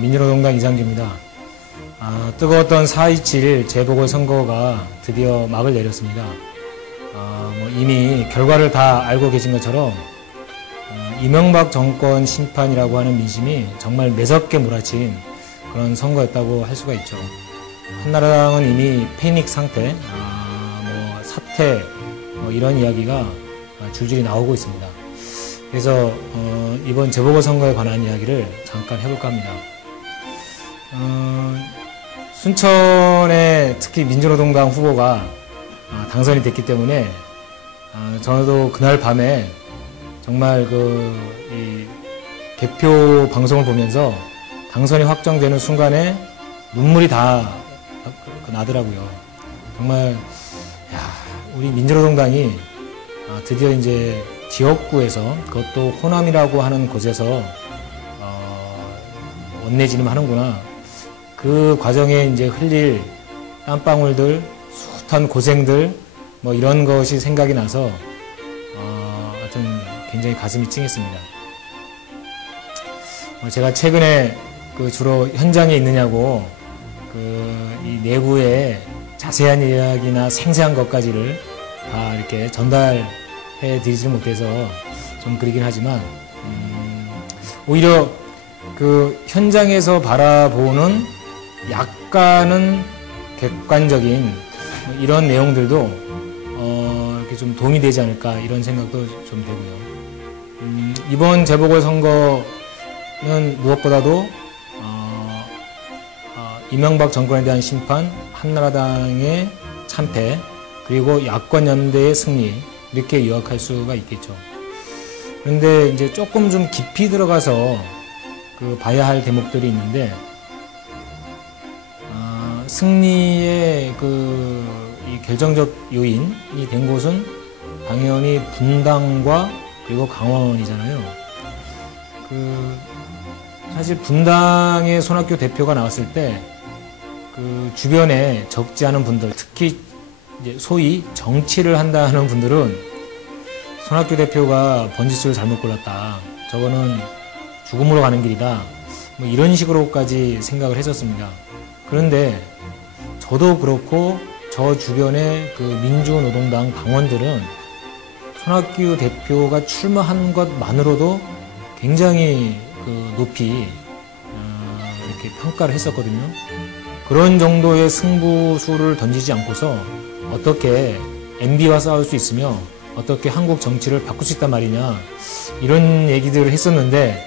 민주노동당 이상규입니다. 뜨거웠던 4.27 재보궐선거가 드디어 막을 내렸습니다. 이미 결과를 다 알고 계신 것처럼 이명박 정권 심판이라고 하는 민심이 정말 매섭게 몰아친 그런 선거였다고 할 수가 있죠. 한나라당은 이미 패닉 상태, 사퇴 이런 이야기가 줄줄이 나오고 있습니다. 그래서 이번 재보궐선거에 관한 이야기를 잠깐 해볼까 합니다. 순천에 특히 민주노동당 후보가 당선이 됐기 때문에 저도 그날 밤에 정말 이 개표 방송을 보면서 당선이 확정되는 순간에 눈물이 다 나더라고요. 정말 우리 민주노동당이 드디어 이제 지역구에서, 그것도 호남이라고 하는 곳에서 원내진임하는구나. 그 과정에 이제 흘릴 땀방울들, 숱한 고생들, 이런 것이 생각이 나서 하여튼 굉장히 가슴이 찡했습니다. 제가 최근에 주로 현장에 있느냐고 이 내부의 자세한 이야기나 생생한 것까지를 다 이렇게 전달해 드리지 못해서 좀 그러긴 하지만, 오히려 현장에서 바라보는 약간은 객관적인 이런 내용들도 이렇게 좀 도움이 되지 않을까, 이런 생각도 좀 되고요. 이번 재보궐선거는 무엇보다도 이명박 정권에 대한 심판, 한나라당의 참패, 그리고 야권연대의 승리, 이렇게 요약할 수가 있겠죠. 그런데 이제 조금 좀 깊이 들어가서 봐야 할 대목들이 있는데, 승리의 이 결정적 요인이 된 곳은 당연히 분당과 그리고 강원이잖아요. 사실 분당의 손학규 대표가 나왔을 때 주변에 적지 않은 분들, 특히 이제 소위 정치를 한다는 분들은 손학규 대표가 번지수를 잘못 골랐다, 저거는 죽음으로 가는 길이다, 이런 식으로까지 생각을 했었습니다. 그런데 저도 그렇고 저 주변의 민주노동당 당원들은 손학규 대표가 출마한 것만으로도 굉장히 높이 이렇게 평가를 했었거든요. 그런 정도의 승부수를 던지지 않고서 어떻게 MB와 싸울 수 있으며 어떻게 한국 정치를 바꿀 수 있단 말이냐, 이런 얘기들을 했었는데,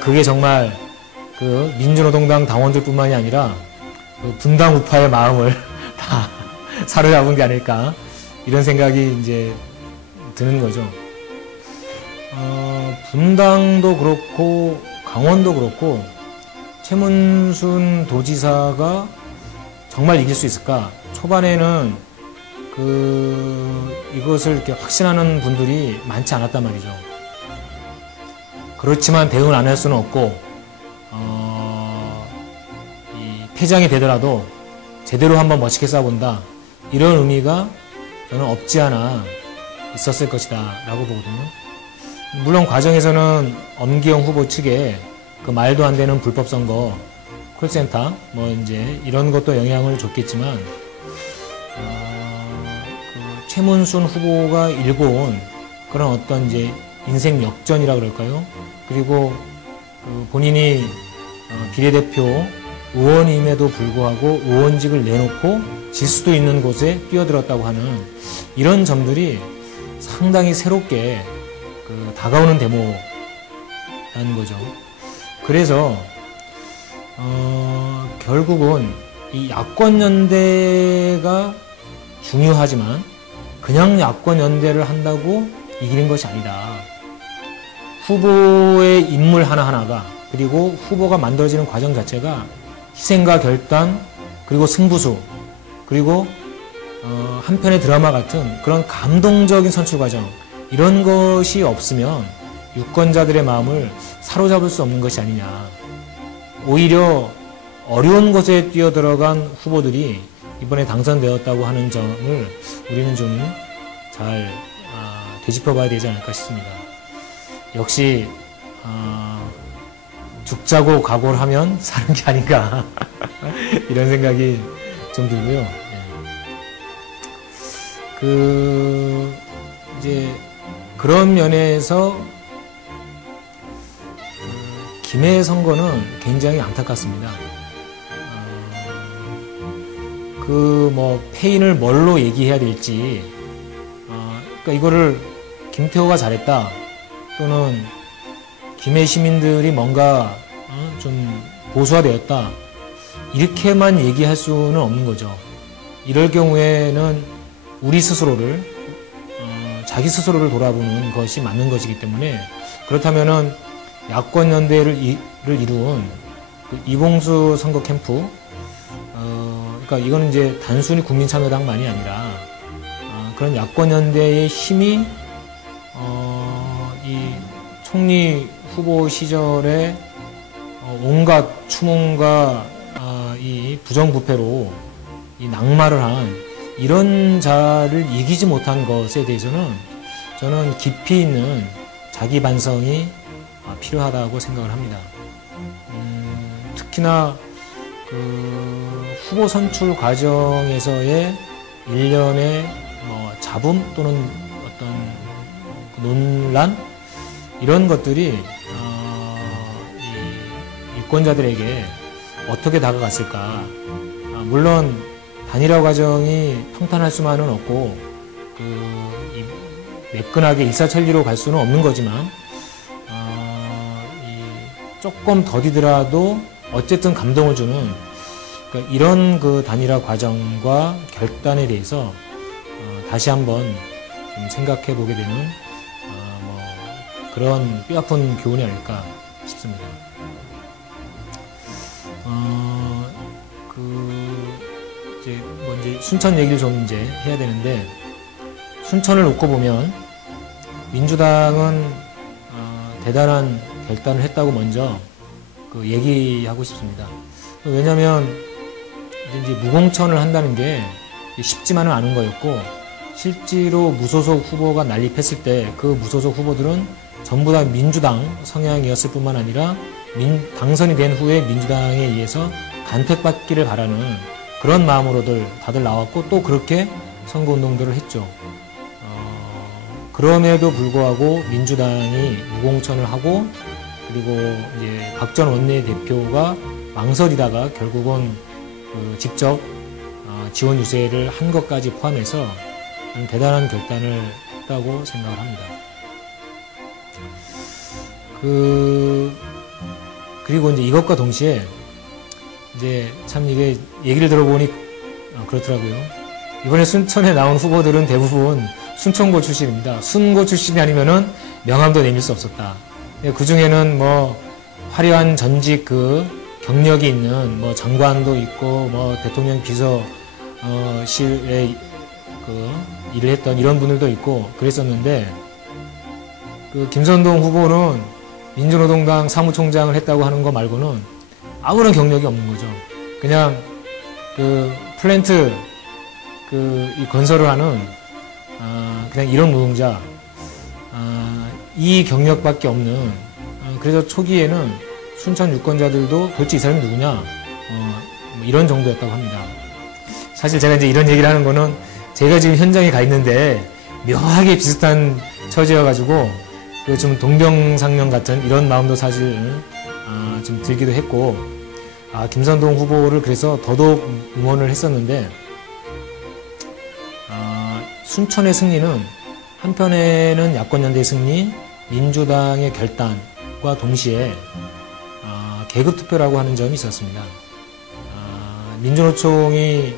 그게 정말 민주노동당 당원들뿐만이 아니라 분당 우파의 마음을 다 사로잡은 게 아닐까, 이런 생각이 이제 드는 거죠. 분당도 그렇고 강원도 그렇고 최문순 도지사가 정말 이길 수 있을까? 초반에는 이것을 이렇게 확신하는 분들이 많지 않았단 말이죠. 그렇지만 대응을 안 할 수는 없고, 이 패장이 되더라도 제대로 한번 멋있게 싸워본다, 이런 의미가 저는 없지 않아 있었을 것이다 라고 보거든요. 물론 과정에서는 엄기영 후보 측에 말도 안 되는 불법 선거, 콜센터 이제 이런 것도 영향을 줬겠지만, 최문순 후보가 일궈온 그런 어떤 이제 인생 역전이라 그럴까요? 그리고 본인이 비례대표 의원임에도 불구하고 의원직을 내놓고 질 수도 있는 곳에 뛰어들었다고 하는 이런 점들이 상당히 새롭게 다가오는 데모라는 거죠. 그래서 결국은 이 야권연대가 중요하지만 그냥 야권연대를 한다고 이기는 것이 아니다. 후보의 인물 하나하나가, 그리고 후보가 만들어지는 과정 자체가 희생과 결단, 그리고 승부수, 그리고 한편의 드라마 같은 그런 감동적인 선출 과정, 이런 것이 없으면 유권자들의 마음을 사로잡을 수 없는 것이 아니냐. 오히려 어려운 곳에 뛰어들어간 후보들이 이번에 당선되었다고 하는 점을 우리는 좀 잘 되짚어 봐야 되지 않을까 싶습니다. 역시 죽자고 각오를 하면 사는 게 아닌가 이런 생각이 좀 들고요. 예. 이제 그런 면에서 김해 선거는 굉장히 안타깝습니다. 패인을 뭘로 얘기해야 될지, 그러니까 이거를 김태호가 잘했다, 또는 김해 시민들이 뭔가 좀 보수화되었다, 이렇게만 얘기할 수는 없는 거죠. 이럴 경우에는 우리 스스로를, 자기 스스로를 돌아보는 것이 맞는 것이기 때문에, 그렇다면은 야권연대를 이룬 그 이봉수 선거 캠프, 그러니까 이거는 이제 단순히 국민참여당만이 아니라 그런 야권연대의 힘이 이 총리 후보 시절에 온갖 추몽과 이 부정부패로 이 낙마를 한 이런 자를 이기지 못한 것에 대해서는 저는 깊이 있는 자기 반성이 필요하다고 생각을 합니다. 특히나 후보 선출 과정에서의 일련의 잡음 또는 어떤 논란, 이런 것들이 이 유권자들에게 어떻게 다가갔을까. 물론 단일화 과정이 평탄할 수만은 없고 매끈하게 일사천리로 갈 수는 없는 거지만 조금 더디더라도 어쨌든 감동을 주는, 그러니까 이런 그 단일화 과정과 결단에 대해서 다시 한번 좀 생각해 보게 되는 그런 뼈아픈 교훈이 아닐까 싶습니다. 이제 순천 얘기를 좀 이제 해야 되는데, 순천을 놓고 보면 민주당은 대단한 결단을 했다고 먼저 얘기하고 싶습니다. 왜냐하면 이제 무공천을 한다는 게 쉽지만은 않은 거였고, 실제로 무소속 후보가 난립했을 때 그 무소속 후보들은 전부 다 민주당 성향이었을 뿐만 아니라 당선이 된 후에 민주당에 의해서 간택받기를 바라는 그런 마음으로들 다들 나왔고, 또 그렇게 선거운동들을 했죠. 그럼에도 불구하고 민주당이 무공천을 하고, 그리고 이제 박 전 원내대표가 망설이다가 결국은 직접 지원 유세를 한 것까지 포함해서 대단한 결단을 했다고 생각을 합니다. 그리고 이제 이것과 동시에 이제 참 이게 얘기를 들어보니 그렇더라고요. 이번에 순천에 나온 후보들은 대부분 순천고 출신입니다. 순고 출신이 아니면은 명함도 내밀 수 없었다. 그 중에는 화려한 전직 경력이 있는 장관도 있고 대통령 비서실에 일을 했던 이런 분들도 있고 그랬었는데, 김선동 후보는 민주노동당 사무총장을 했다고 하는 거 말고는 아무런 경력이 없는 거죠. 그냥 플랜트 이 건설을 하는 그냥 이런 노동자, 이 경력밖에 없는, 그래서 초기에는 순천 유권자들도 도대체 이 사람이 누구냐, 이런 정도였다고 합니다. 사실 제가 이제 이런 얘기를 하는 거는 제가 지금 현장에 가 있는데 묘하게 비슷한 처지여가지고 좀 동병상련 같은 이런 마음도 사실 좀 들기도 했고, 김선동 후보를 그래서 더더욱 응원을 했었는데, 순천의 승리는 한편에는 야권연대의 승리, 민주당의 결단과 동시에 계급투표라고 하는 점이 있었습니다. 민주노총이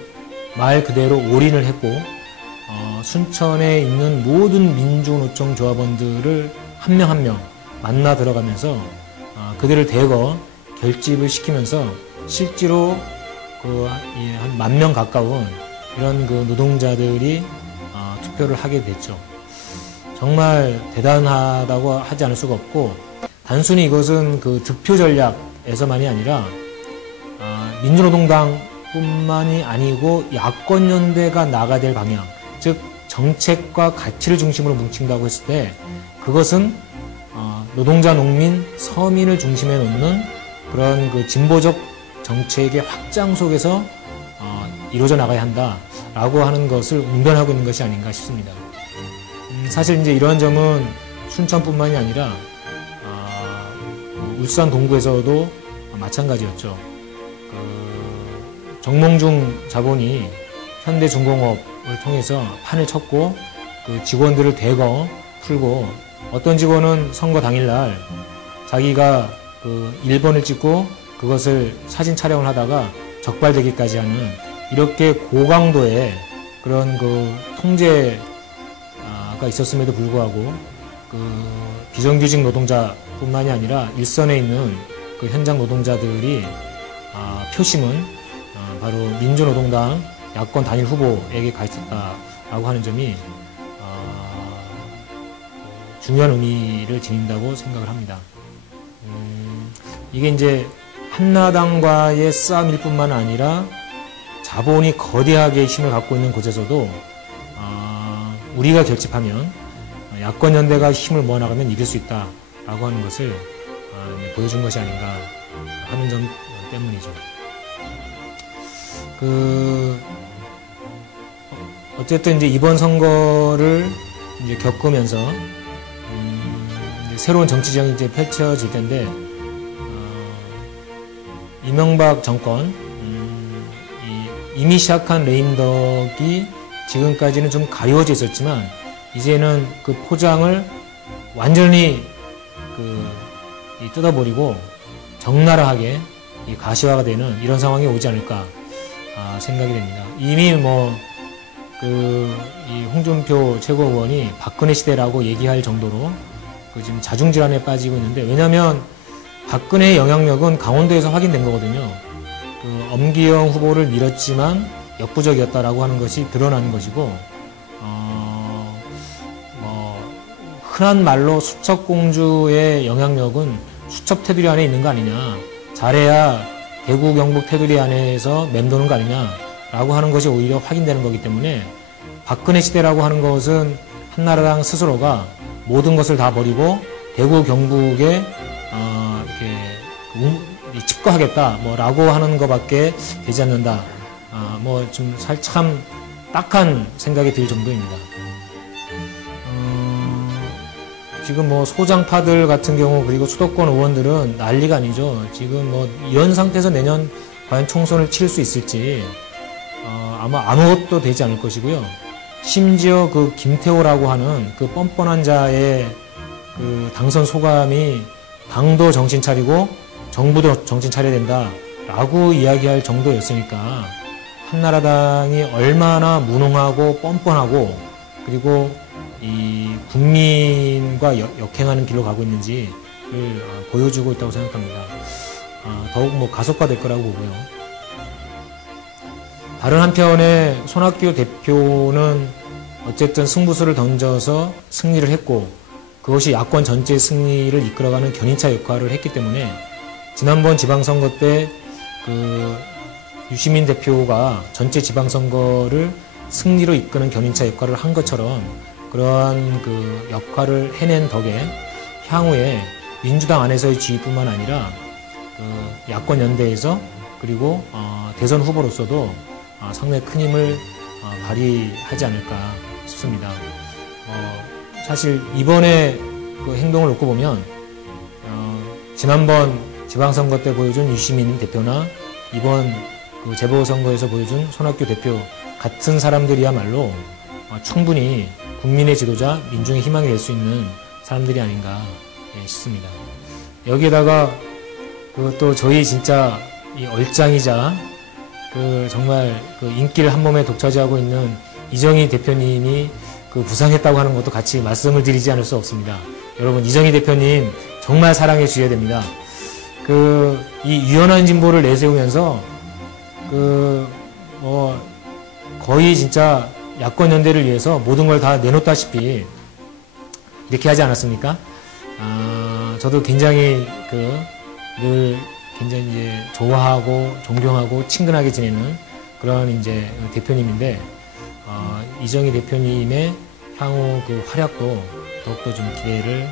말 그대로 올인을 했고, 순천에 있는 모든 민주노총 조합원들을 한 명 한 명 만나 들어가면서 그들을 대거 결집을 시키면서 실제로 한 10,000명 가까운 이런 노동자들이 투표를 하게 됐죠. 정말 대단하다고 하지 않을 수가 없고, 단순히 이것은 득표 전략에서만이 아니라 민주노동당뿐만이 아니고 야권연대가 나아가야 될 방향, 즉 정책과 가치를 중심으로 뭉친다고 했을 때 그것은 노동자, 농민, 서민을 중심에 놓는 그런 그 진보적 정책의 확장 속에서 이루어져 나가야 한다라고 하는 것을 웅변하고 있는 것이 아닌가 싶습니다. 사실 이제 이러한 점은 춘천뿐만이 아니라 울산 동구에서도 마찬가지였죠. 정몽중 자본이 현대중공업을 통해서 판을 쳤고 그 직원들을 대거 풀고 어떤 직원은 선거 당일날 자기가 그 1번을 찍고 그것을 사진 촬영을 하다가 적발되기까지 하는 이렇게 고강도의 그런 그 통제가 있었음에도 불구하고 그 비정규직 노동자뿐만이 아니라 일선에 있는 그 현장 노동자들이 표심은 바로 민주노동당 야권 단일 후보에게 가 있었다라고 하는 점이 중요한 의미를 지닌다고 생각을 합니다. 이게 이제 한나당과의 싸움일 뿐만 아니라 자본이 거대하게 힘을 갖고 있는 곳에서도 우리가 결집하면 야권 연대가 힘을 모아나가면 이길 수 있다라고 하는 것을 보여준 것이 아닌가 하는 점 때문이죠. 어쨌든 이제 이번 선거를 이제 겪으면서 이제 새로운 정치정이 이제 펼쳐질 텐데 이명박 정권 이미 시작한 레임덕이 지금까지는 좀 가려워져 있었지만 이제는 그 포장을 완전히 뜯어버리고 적나라하게 가시화가 되는 이런 상황이 오지 않을까 생각이 됩니다. 이미 이 홍준표 최고위원이 박근혜 시대라고 얘기할 정도로 지금 자중질환에 빠지고 있는데, 왜냐하면 박근혜의 영향력은 강원도에서 확인된 거거든요. 엄기영 후보를 밀었지만 역부족이었다라고 하는 것이 드러나는 것이고, 흔한 말로 수첩공주의 영향력은 수첩 테두리 안에 있는 거 아니냐, 잘해야 대구 경북 테두리 안에서 맴도는 거 아니냐라고 하는 것이 오히려 확인되는 거기 때문에 박근혜 시대라고 하는 것은 한나라당 스스로가 모든 것을 다 버리고 대구 경북에 이렇게 집거하겠다 라고 하는 것밖에 되지 않는다. 좀 참 딱한 생각이 들 정도입니다. 지금 소장파들 같은 경우 그리고 수도권 의원들은 난리가 아니죠. 지금 이런 상태에서 내년 과연 총선을 치를 수 있을지 아마 아무것도 되지 않을 것이고요. 심지어 그 김태호라고 하는 그 뻔뻔한 자의 그 당선 소감이 당도 정신 차리고 정부도 정신 차려야 된다라고 이야기할 정도였으니까 한나라당이 얼마나 무능하고 뻔뻔하고 그리고 이 국민과 역행하는 길로 가고 있는지를 보여주고 있다고 생각합니다. 더욱 가속화될 거라고 보고요. 다른 한편에 손학규 대표는 어쨌든 승부수를 던져서 승리를 했고 그것이 야권 전체 승리를 이끌어가는 견인차 역할을 했기 때문에 지난번 지방선거 때 유시민 대표가 전체 지방선거를 승리로 이끄는 견인차 역할을 한 것처럼 그러한 그 역할을 해낸 덕에 향후에 민주당 안에서의 지위뿐만 아니라 야권 연대에서 그리고 대선 후보로서도 상당히 큰 힘을 발휘하지 않을까 싶습니다. 사실 이번에 그 행동을 놓고 보면 지난번 지방선거 때 보여준 유시민 대표나 이번 그 재보선거에서 보여준 손학규 대표 같은 사람들이야말로 충분히 국민의 지도자, 민중의 희망이 될 수 있는 사람들이 아닌가 싶습니다. 여기에다가 또 저희 진짜 이 얼짱이자 정말 인기를 한 몸에 독차지하고 있는 이정희 대표님이 부상했다고 하는 것도 같이 말씀을 드리지 않을 수 없습니다. 여러분, 이정희 대표님 정말 사랑해 주셔야 됩니다. 이 유연한 진보를 내세우면서 거의 진짜 야권 연대를 위해서 모든 걸 다 내놓다시피 이렇게 하지 않았습니까? 저도 굉장히 늘 굉장히 이제 좋아하고 존경하고 친근하게 지내는 그런 이제 대표님인데 이정희 대표님의 향후 활약도 더욱더 좀 기대를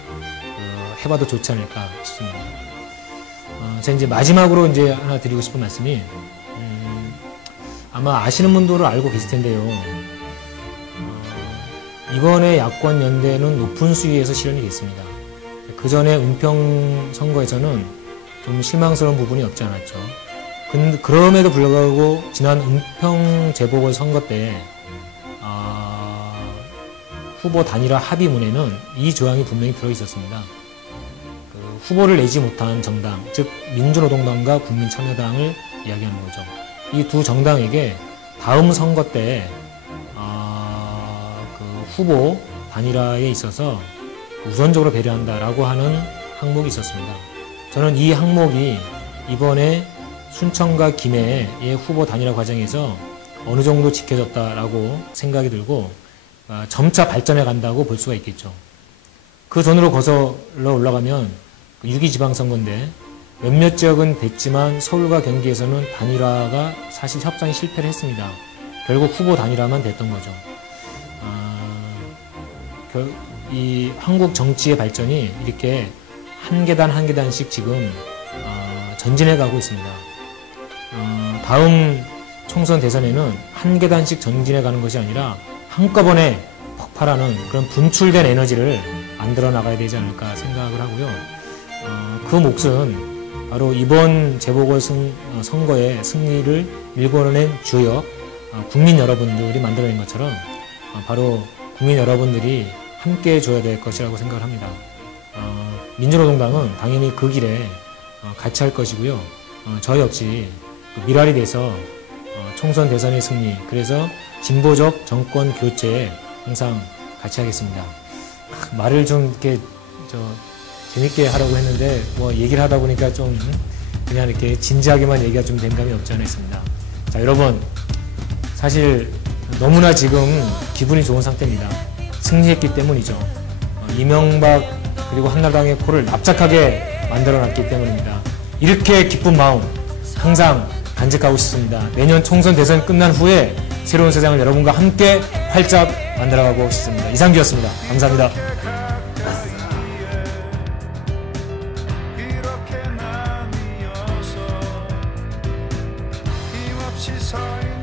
해봐도 좋지 않을까 싶습니다. 제가 이제 마지막으로 이제 하나 드리고 싶은 말씀이, 아마 아시는 분들은 알고 계실 텐데요. 이번에 야권 연대는 높은 수위에서 실현이 됐습니다. 그 전에 은평 선거에서는 좀 실망스러운 부분이 없지 않았죠. 그럼에도 불구하고 지난 은평 재보궐선거 때 후보 단일화 합의문에는 이 조항이 분명히 들어있었습니다. 후보를 내지 못한 정당, 즉 민주노동당과 국민참여당을 이야기하는 거죠. 이 두 정당에게 다음 선거 때 그 후보 단일화에 있어서 우선적으로 배려한다라고 하는 항목이 있었습니다. 저는 이 항목이 이번에 순천과 김해의 후보 단일화 과정에서 어느 정도 지켜졌다라고 생각이 들고 점차 발전해 간다고 볼 수가 있겠죠. 그 전으로 거슬러 올라가면 6.2 지방선거인데 몇몇 지역은 됐지만 서울과 경기에서는 단일화가 사실 협상이 실패를 했습니다. 결국 후보 단일화만 됐던 거죠. 이 한국 정치의 발전이 이렇게 한 계단 한 계단씩 지금 전진해 가고 있습니다. 다음 총선 대선에는 한 계단씩 전진해 가는 것이 아니라 한꺼번에 폭발하는 그런 분출된 에너지를 만들어 나가야 되지 않을까 생각을 하고요. 그 몫은 바로 이번 재보궐선거의 승리를 일궈낸 주역 국민 여러분들이 만들어낸 것처럼 바로 국민 여러분들이 함께 해줘야 될 것이라고 생각을 합니다. 민주노동당은 당연히 그 길에 같이 할 것이고요. 저 역시 미랄이 돼서 총선 대선의 승리, 그래서 진보적 정권 교체에 항상 같이 하겠습니다. 말을 좀 이렇게 재밌게 하라고 했는데 뭐 얘기를 하다 보니까 좀 그냥 이렇게 진지하게만 얘기가 좀 된 감이 없지 않아 있습니다. 자, 여러분, 사실 너무나 지금 기분이 좋은 상태입니다. 승리했기 때문이죠. 이명박 그리고 한나라당의 코를 납작하게 만들어놨기 때문입니다. 이렇게 기쁜 마음 항상 간직하고 싶습니다. 내년 총선 대선 끝난 후에 새로운 세상을 여러분과 함께 활짝 만들어가고 싶습니다. 이상규였습니다. 감사합니다. 이렇게 나뉘어서 힘없이 서 있는